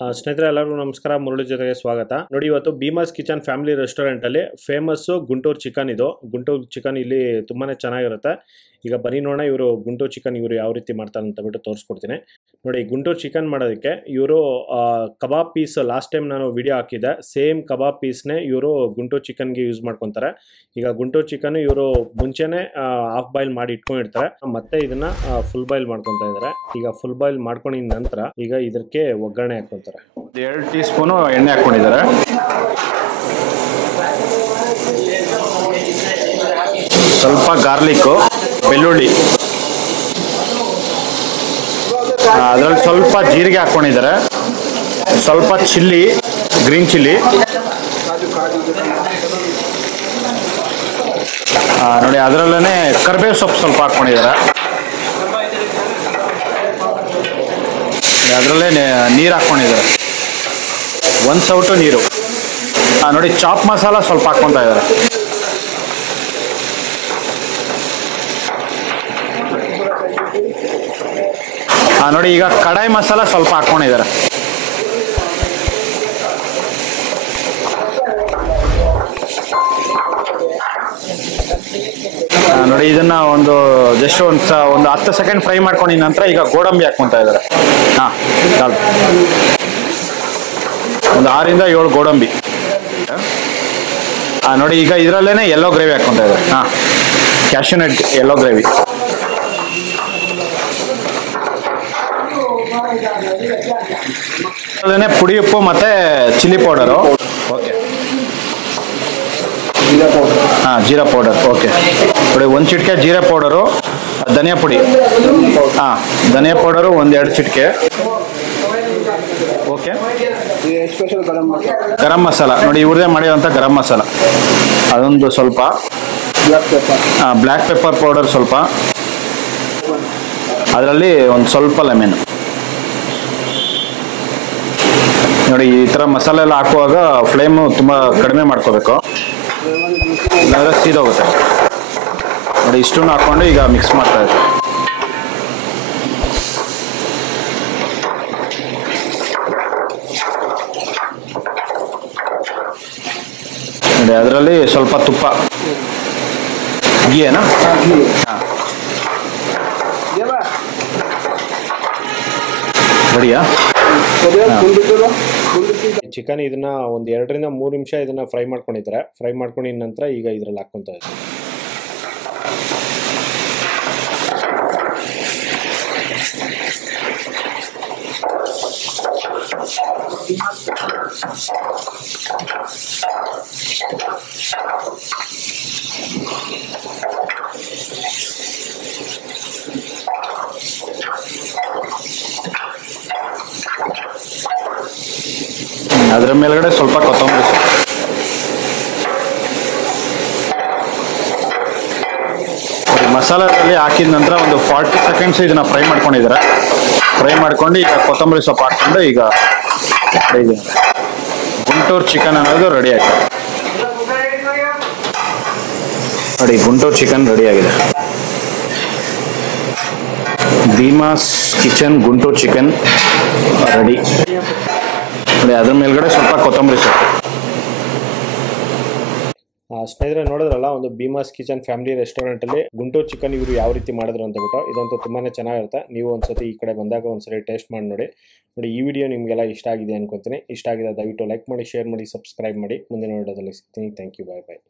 ಸ್ನೇಹಿತರೆ ಎಲ್ಲರಿಗೂ ನಮಸ್ಕಾರ. ಮುರಳಿ ಜೊತೆಗೆ ಸ್ವಾಗತ. ನೋಡಿ, ಇವತ್ತು ಭೀಮಾಸ್ ಕಿಚನ್ ಫ್ಯಾಮಿಲಿ ರೆಸ್ಟೋರೆಂಟ್ ಅಲ್ಲಿ ಫೇಮಸ್ ಗುಂಟೂರು ಚಿಕನ್. ಇದು ಗುಂಟೂರು ಚಿಕನ್ ಇಲ್ಲಿ ತುಂಬಾನೇ ಚೆನ್ನಾಗಿರುತ್ತೆ. ಈಗ ಬನ್ನಿ ನೋಡೋಣ ಇವರು ಗುಂಟೂರು ಚಿಕನ್ ಇವರು ಯಾವ ರೀತಿ ಮಾಡ್ತಾರೆ ಅಂತ ಬಿಟ್ಟು ತೋರಿಸ್ಕೊಡ್ತೀನಿ. ನೋಡಿ, ಗುಂಟೂರು ಚಿಕನ್ ಮಾಡೋದಕ್ಕೆ ಇವರು ಕಬಾಬ್ ಪೀಸ್ ಲಾಸ್ಟ್ ಟೈಮ್ ನಾನು ವಿಡಿಯೋ ಹಾಕಿದ್ದೆ, ಸೇಮ್ ಕಬಾಬ್ ಪೀಸ್ನೇ ಇವರು ಗುಂಟೂರು ಚಿಕನ್ಗೆ ಯೂಸ್ ಮಾಡ್ಕೊತಾರೆ. ಈಗ ಗುಂಟೂರು ಚಿಕನ್ ಇವರು ಮುಂಚೆನೆ ಹಾಫ್ ಬಾಯ್ಲ್ ಮಾಡಿ ಇಟ್ಕೊಂಡಿರ್ತಾರೆ, ಮತ್ತೆ ಇದನ್ನ ಫುಲ್ ಬಾಯ್ಲ್ ಮಾಡ್ಕೊತಾ ಇದ್ದಾರೆ. ಈಗ ಫುಲ್ ಬಾಯ್ಲ್ ಮಾಡ್ಕೊಂಡಿದ ನಂತರ ಈಗ ಇದಕ್ಕೆ ಒಗ್ಗರಣೆ ಹಾಕೊಂತಾರೆ. 2 ಟೀ ಸ್ಪೂನ್ ಎಣ್ಣೆ ಹಾಕೊಂಡಿದ್ದಾರೆ. ಸ್ವಲ್ಪ ಗಾರ್ಲಿಕ್ಕು, ಬೆಳ್ಳುಳ್ಳಿ, ಅದರಲ್ಲಿ ಸ್ವಲ್ಪ ಜೀರಿಗೆ ಹಾಕೊಂಡಿದ್ದಾರೆ. ಸ್ವಲ್ಪ ಚಿಲ್ಲಿ, ಗ್ರೀನ್ ಚಿಲ್ಲಿ, ನೋಡಿ ಅದರಲ್ಲೇ ಕರಿಬೇವು ಸೊಪ್ಪು ಸ್ವಲ್ಪ ಹಾಕೊಂಡಿದ್ದಾರೆ. ಅದರಲ್ಲೇ ನೀರು ಹಾಕ್ಕೊಂಡಿದ್ದಾರೆ, 1 ಸೌಟು ನೀರು. ನೋಡಿ ಚಾಪ್ ಮಸಾಲ ಸ್ವಲ್ಪ ಹಾಕ್ಕೊತಾ ಇದ್ದಾರೆ. ನೋಡಿ ಈಗ ಕಡಾಯಿ ಮಸಾಲ ಸ್ವಲ್ಪ ಹಾಕ್ಕೊಂಡಿದ್ದಾರೆ. ನೋಡಿ ಇದನ್ನ ಒಂದು ಜಸ್ಟ್ ಒಂದು 10 ಸೆಕೆಂಡ್ ಫ್ರೈ ಮಾಡ್ಕೊಂಡಿದ ನಂತರ ಈಗ ಗೋಡಂಬಿ ಹಾಕ್ಕೊಂತ ಇದ್ದಾರೆ. ಒಂದು 6 ಇಂದ 7 ಗೋಡಂಬಿ. ನೋಡಿ ಈಗ ಇದರಲ್ಲೇನೆ ಯೆಲ್ಲೋ ಗ್ರೇವಿ ಹಾಕ್ಕೊಂತ ಇದ್ದಾರೆ. Cashew nut yellow gravy. ಅದನ್ನೇ ಪುಡಿ ಉಪ್ಪು ಮತ್ತೆ chilli powder. Okay, jeera powder. Okay, ನೋಡಿ 1 ಚಿಟಿಕೆ ಜೀರಾ ಪೌಡರು, ಧನಿಯಾ ಪುಡಿ, ಧನಿಯಾ ಪೌಡರು 1-2 ಚಿಟಿಕೆ. ಓಕೆ, ಗರಂ ಮಸಾಲ ನೋಡಿ ಇವ್ರದೇ ಮಾಡಿರೋಂಥ ಗರಂ ಮಸಾಲ, ಅದೊಂದು ಸ್ವಲ್ಪ. ಬ್ಲ್ಯಾಕ್ ಪೆಪ್ಪರ್ ಪೌಡರ್ ಸ್ವಲ್ಪ, ಅದರಲ್ಲಿ ಒಂದು ಸ್ವಲ್ಪ ಲೆಮನ್. ನೋಡಿ ಈ ಥರ ಮಸಾಲೆ ಎಲ್ಲ ಹಾಕುವಾಗ ಫ್ಲೇಮು ತುಂಬ ಕಡಿಮೆ ಮಾಡ್ಕೋಬೇಕು, ಇಲ್ಲಾಂದರೆ ಸೀದೋಗುತ್ತೆ. ನೋಡಿ ಇಷ್ಟನ್ನು ಹಾಕ್ಕೊಂಡು ಈಗ ಮಿಕ್ಸ್ ಮಾಡ್ತಾ ಇದ್ದೀವಿ. ನೋಡಿ ಅದರಲ್ಲಿ ಸ್ವಲ್ಪ ತುಪ್ಪ, ಗೀಯೇನಾ? ರೆಡಿಯಾ? ಚಿಕನ್ ಇದನ್ನ ಒಂದು 2 ರಿಂದ 3 ನಿಮಿಷ ಇದನ್ನ ಫ್ರೈ ಮಾಡ್ಕೊಂಡಿದ್ದಾರೆ. ಫ್ರೈ ಮಾಡ್ಕೊಂಡಿದ ನಂತರ ಈಗ ಇದ್ರಲ್ಲಿ ಹಾಕೊಂತ ಇದ್ದಾರೆ. ಅದರ ಮೇಲ್ಗಡೆ ಸ್ವಲ್ಪ ಕೊತ್ತಂಬರಿ ಸೊಪ್ಪು. ಮಸಾಲದಲ್ಲಿ ಹಾಕಿದ ನಂತರ ಒಂದು 40 ಸೆಕೆಂಡ್ಸ್ ಇದನ್ನ ಫ್ರೈ ಮಾಡ್ಕೊಂಡಿದ್ದಾರೆ. ಫ್ರೈ ಮಾಡ್ಕೊಂಡು ಈಗ ಕೊತ್ತಂಬರಿ ಸೊಪ್ಪು ಹಾಕ್ಕೊಂಡು ಈಗ ಗುಂಟೂರು ಚಿಕನ್ ಅನ್ನೋದು ರೆಡಿ ಆಗಿದೆ. ನೋಡಿ ಗುಂಟೂರು ಚಿಕನ್ ರೆಡಿ ಆಗಿದೆ. Bheemas kitchen Guntur chicken ready. ನೋಡಿ ಅದ್ರ ಮೇಲ್ಗಡೆ ಸ್ವಲ್ಪ ಕೊತ್ತಂಬರಿ ಸೊಪ್ಪು. ಸ್ನೇಹಿತರೆ ನೋಡಿದ್ರಲ್ಲ, ಒಂದು ಭೀಮಾಸ್ ಕಿಚನ್ ಫ್ಯಾಮಿಲಿ ರೆಸ್ಟೋರೆಂಟ್ ಅಲ್ಲಿ ಗುಂಟೂರು ಚಿಕನ್ ಇವರು ಯಾವ ರೀತಿ ಮಾಡಿದ್ರು ಅಂತ ಬಿಟ್ಟು. ಇದಂತೂ ತುಂಬಾನೇ ಚೆನ್ನಾಗಿರುತ್ತೆ. ನೀವು ಒಂದ್ಸತಿ ಈ ಕಡೆ ಬಂದಾಗ ಒಂದ್ಸರಿ ಟೇಸ್ಟ್ ಮಾಡಿ ನೋಡಿ. ನೋಡಿ ಈ ವಿಡಿಯೋ ನಿಮಗೆಲ್ಲ ಇಷ್ಟ ಆಗಿದೆ ಅನ್ಕೋತೀನಿ. ಇಷ್ಟ ಆಗಿದೆ ದಯವಿಟ್ಟು ಲೈಕ್ ಮಾಡಿ, ಶೇರ್ ಮಾಡಿ, ಸಬ್ಸ್ಕ್ರೈಬ್ ಮಾಡಿ. ಮುಂದಿನ ವಿಡಿಯೋದಲ್ಲಿ ಸಿಗ್ತೀನಿ. Thank you, bye bye.